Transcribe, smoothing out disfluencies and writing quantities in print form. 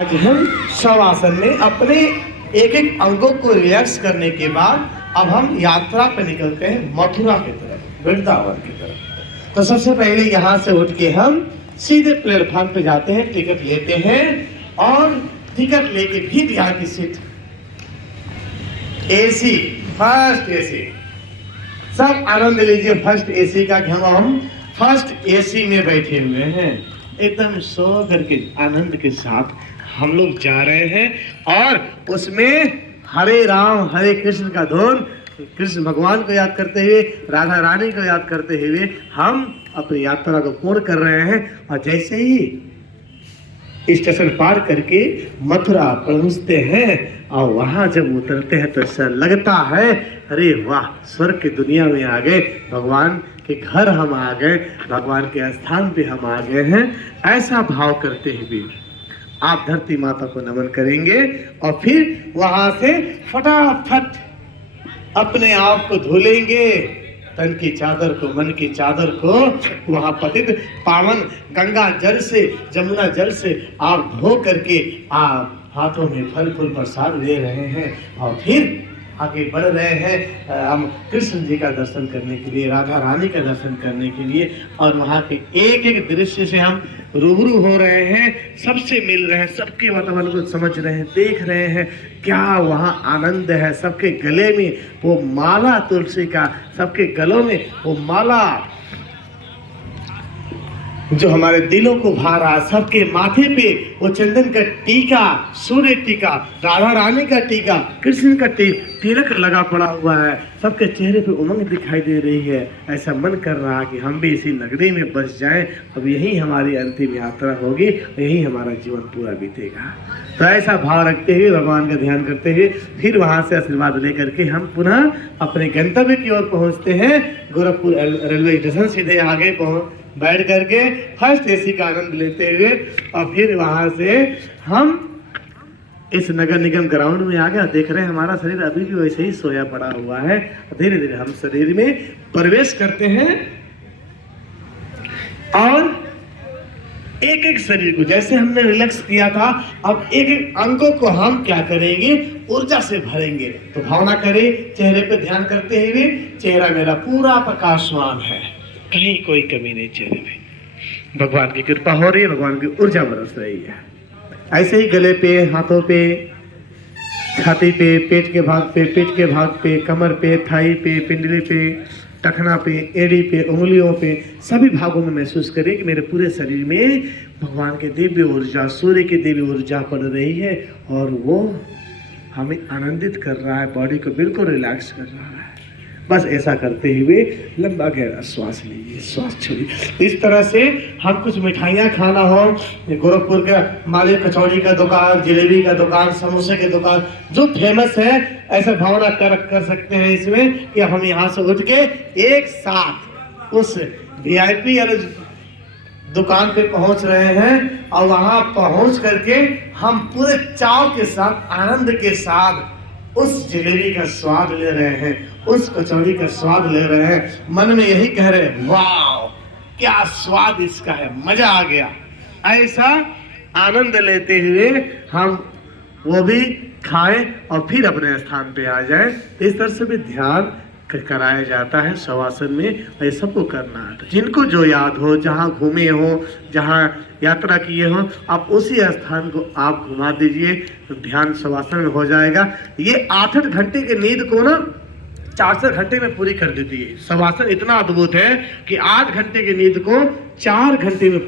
आज हम शवासन में अपने एक एक अंगों को रिलैक्स करने के बाद अब हम यात्रा पर निकलते हैं मथुरा की तरफ, वृंदावन की तरफ। तो सबसे पहले यहाँ से उठ के हम सीधे प्लेटफॉर्म पे जाते हैं, टिकट लेते हैं और टिकट लेके फिर यहाँ की सीट एसी, फर्स्ट एसी, सब आनंद लीजिए फर्स्ट एसी का। हम फर्स्ट एसी में बैठे हुए हैं, एकदम सो करके आनंद के साथ हम लोग जा रहे हैं और उसमें हरे राम हरे कृष्ण का धुन, कृष्ण भगवान को याद करते हुए, राधा रानी को याद करते हुए हम अपनी यात्रा को पूर्ण कर रहे हैं। और जैसे ही स्टेशन पार करके मथुरा पहुंचते हैं और वहां जब उतरते हैं तो ऐसा लगता है अरे वाह, स्वर्ग की दुनिया में आ गए, भगवान के घर हम आ गए, भगवान के स्थान पे हम आ गए हैं। ऐसा भाव करते हुए आप धरती माता को नमन करेंगे और फिर वहां से फटाफट अपने आप को धुलेंगे, तन की चादर को, मन की चादर को वहां पतित पावन गंगा जल से, जमुना जल से आप धो करके आप हाथों में फल फूल प्रसाद ले रहे हैं और फिर आगे बढ़ रहे हैं हम कृष्ण जी का दर्शन करने के लिए, राधा रानी का दर्शन करने के लिए। और वहाँ के एक एक दृश्य से हम रूबरू हो रहे हैं, सबसे मिल रहे हैं, सबके वातावरण को समझ रहे हैं, देख रहे हैं क्या वहाँ आनंद है। सबके गले में वो माला तुलसी का, सबके गलों में वो माला जो हमारे दिलों को भा रहा, सबके माथे पे वो चंदन का टीका, सूर्य टीका, राधा रानी का टीका, कृष्ण का तिलक लगा पड़ा हुआ है, सबके चेहरे पे उमंग दिखाई दे रही है। ऐसा मन कर रहा कि हम भी इसी नगरी में बस जाएं, अब यही हमारी अंतिम यात्रा होगी, यही हमारा जीवन पूरा बीतेगा। तो ऐसा भाव रखते हुए, भगवान का ध्यान करते हुए फिर वहाँ से आशीर्वाद लेकर के हम पुनः अपने गंतव्य की ओर पहुँचते हैं। गोरखपुर रेलवे स्टेशन सीधे आगे बैठ करके फर्स्ट एसी का आनंद लेते हुए और फिर वहां से हम इस नगर निगम ग्राउंड में आ गया। देख रहे हैं हमारा शरीर अभी भी वैसे ही सोया पड़ा हुआ है। धीरे धीरे हम शरीर में प्रवेश करते हैं और एक एक शरीर को, जैसे हमने रिलैक्स किया था, अब एक एक अंगों को हम क्या करेंगे, ऊर्जा से भरेंगे। तो भावना करें, चेहरे पे ध्यान करते हुए, चेहरा मेरा पूरा प्रकाशवान है, कहीं कोई कमी नहीं चेहरे में, भगवान की कृपा हो रही है, भगवान की ऊर्जा बरस रही है। ऐसे ही गले पे, हाथों पे, छाती पे, पेट के भाग पे, कमर पे, थाई पे, पिंडली पे, टखना पे, एड़ी पे, उंगलियों पे, सभी भागों में महसूस करें कि मेरे पूरे शरीर में भगवान की दिव्य ऊर्जा, सूर्य की दिव्य ऊर्जा पड़ रही है और वो हमें आनंदित कर रहा है, बॉडी को बिल्कुल रिलैक्स कर रहा है। बस ऐसा करते हुए लंबा गहरा श्वास लीजिए, श्वास छोड़िए। इस तरह से हम कुछ मिठाइयाँ खाना हो, गोरखपुर के मालिक कचौड़ी का दुकान, जलेबी का दुकान, समोसे के दुकान जो फेमस है, ऐसा भावना कर सकते हैं इसमें कि हम यहाँ से उठ के एक साथ उस VIP दुकान पे पहुँच रहे हैं और वहाँ पहुँच करके हम पूरे चाव के साथ, आनंद के साथ उस जलेबी का स्वाद ले रहे हैं, उस कचौड़ी का स्वाद ले रहे हैं। मन में यही कह रहे हैं वाह क्या स्वाद इसका है, मजा आ गया। ऐसा आनंद लेते हुए हम वो भी खाएं और फिर अपने स्थान पे आ जाएं। तो इस तरह से भी ध्यान कराया जाता है शवासन में। ये सबको करना है, जिनको जो याद हो, जहाँ घूमे हो, जहाँ यात्रा किए हो, आप उसी स्थान को आप घुमा दीजिए, तो ध्यान शवासन में हो जाएगा। ये 8-8 घंटे की नींद को ना 4 घंटे में पूरी कर देती है। शवासन इतना अद्भुत है कि 8 घंटे की नींद को 4 घंटे में